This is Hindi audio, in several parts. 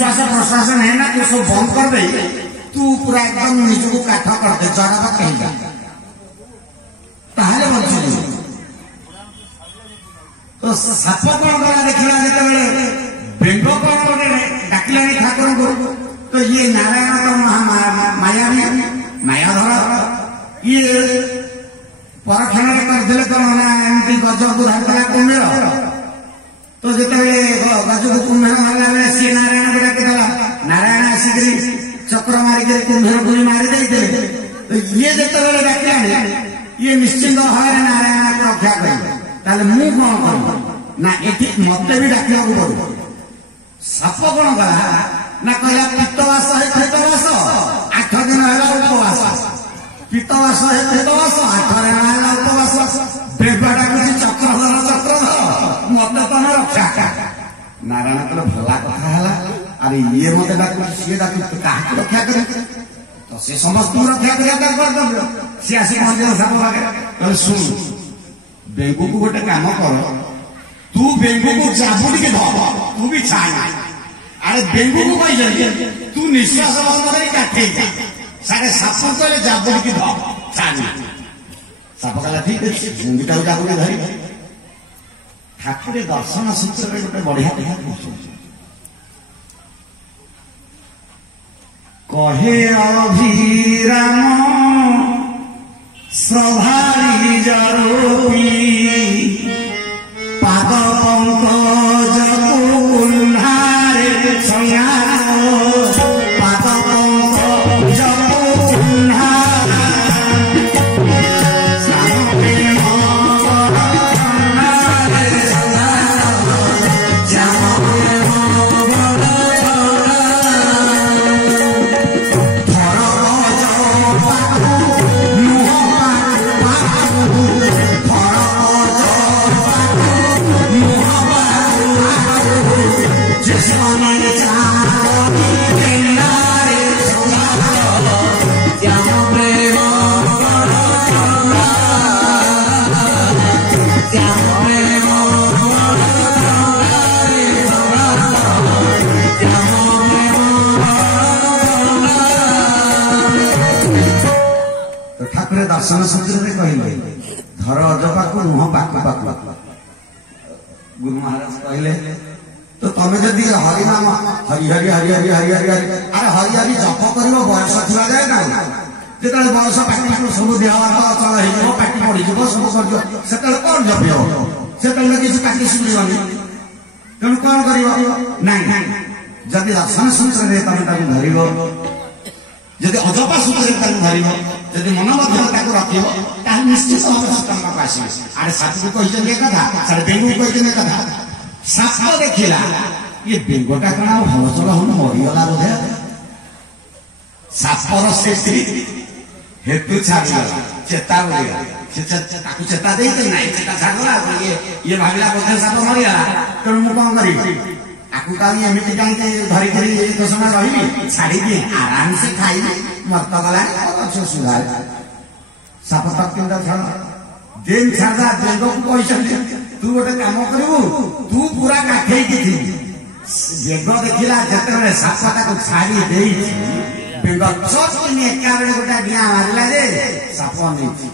निश्वास प्रश्वास है ना तू सब बंद कर दे तू पूरा एकदम निजक काठ कर दे जगह कहीं ताहले बंचु तो साप कौन कला देखला जिते बेंग कौन डाकिला ठाकुर को तो ये नारायण तो माया मायाधर ये परक्षण करते तो एमती गज को धरता कुम्भीर तो जिते गज को कुम्भीर मारला बेले सी नारायण को डाकिदेला नारायण आसिक चक्र मारिक कुम्भीर को मारी देते तो ये जिते डाकिला ये निश्चिंत भाव में नारायण को रक्षा कर मु कौन कर ना ये मत भी डाकला पड़ो साप कौन कला ना कहला पित्तवास है प्रेतवास 8 दिन है उपवास पित्तवास है प्रेतवास 8 दिन है उपवास बेबाटा कुछ चक्रधर मत तुम रक्षा नारायण कल भला कथा है अरे ये मत डाक सी डाक क्या रक्षा करे तो सी समस्त रक्षा कर सी आसिक मंदिर साप लगे शुण बेंगू को गोटे काम कर तू बेंगू को जाबुड़ी के धर तू भी छाई अरे बेंगू को कही तू निश्वास बंद कर काटे सारे साप कहले जाबुड़ी की धर छाई साप कहला ठीक है बेंगूटा जाबुड़ी धरी ठाकुर दर्शन सूत्र गोटे बढ़िया देखा कहे अभिराम सभारी जरूरी पाद पंकज कुन्हारे पाद पंकज दर्शन सूत्र में कहले धर अजपा को मुह पाक गुरु महाराज कहले तो तुम जदि हरिनाम हरि हरि हरि हरि हरि हरि हरि अरे हरि हरि जप कर बयस थोड़ा जाए ना जो बयस पाटी सब देह अचल हो पाटी पड़ी सब कर कौन जप से किसी पाटी शुणनी तेणु कौन कर जदि दर्शन सूत्र में तुम धर जदि अजपा सूत्र में धर जदि मन रख निश्चित भाव सुतंग आस अरे साप को कही कथा सारे बेंगू कही कथा साप देखला ये बेंगटा कण भल चल हो मरीगला बोधे सापर से हेतु छाड़गला चेता चेता दे चेता छाड़गला ये भाविला बोधे साप मरीगला तेणु मु कौन करी आपको कहीं एमती कहीं धरिक तो समय रही छाड़ी दिए आराम से खाई मत गला सुधार साप तक छाड़ जेन छाड़ा बेंग को कही तू गोटे कम करू तू पूरा काठे बेग देखला जिते साप ताको छाड़ी बेंग चटनी एका बेले गोटे डिया मारला जे साप नहीं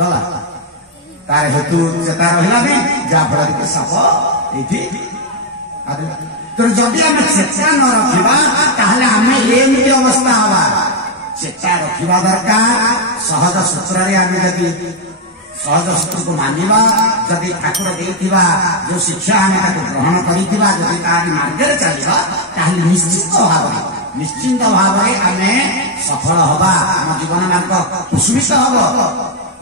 गला तार हेतु चेता रहा जहाँफल साप ये तो जदि आम चेता न रखा आम एमती अवस्था हवा चेता रखा दरकार सहज सूत्र सहज सूत्र को मानवा जदि ठाकुर देथिबा जो शिक्षा आम ग्रहण करिथिबा जदि तारी मार्ग चलवा ताहले निश्चिंत भाव आम सफल हवा आम जीवन मार्ग कुसुमित हम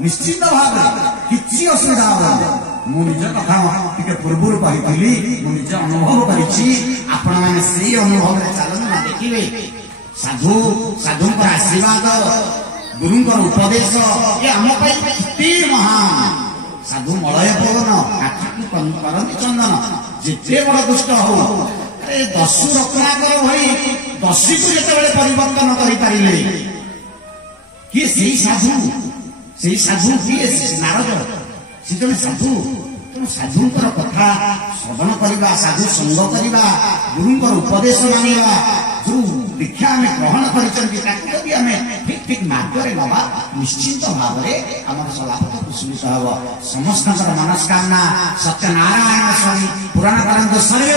निश्चित भाव किसी असुविधा हम मु निज कथा टे पूर्व कही निज अनुभव करी अनुभव चलना देखिए साधु साधु आशीर्वाद गुरु उपदेश ये आम महान साधु मलय पवन करती चंदन जिते बड़ दुष्ट हो दस्यु रत्नाकर भाई दस्यु को जिते परिवर्तन करें किए से साधु किए नारद से जन साधु ତେଣୁ ସାଧୁଙ୍କର କଥା ଶ୍ରବଣ କରିବା, ସାଧୁ ସଙ୍ଗ କରିବା, ଗୁରୁଙ୍କର ଉପଦେଶ ମାନିବା, ଯୋଉ ଦୀକ୍ଷା ଆମେ ଗ୍ରହଣ କରିଛନ୍ତି ତାକୁ ଯଦି ଆମେ ଠିକ ଠିକ ମାର୍ଗରେ ନବା ନିଶ୍ଚିନ୍ତ ଭାବରେ ଆମର ସଲାପଥ କୁସୁମିତ ହେବ। ସମସ୍ତଙ୍କର ମନସ୍କାମନା ସତ୍ୟନାରାୟଣ ସ୍ୱାମୀ ପୁରାଣ କରନ୍ତୁ ସର୍ବେ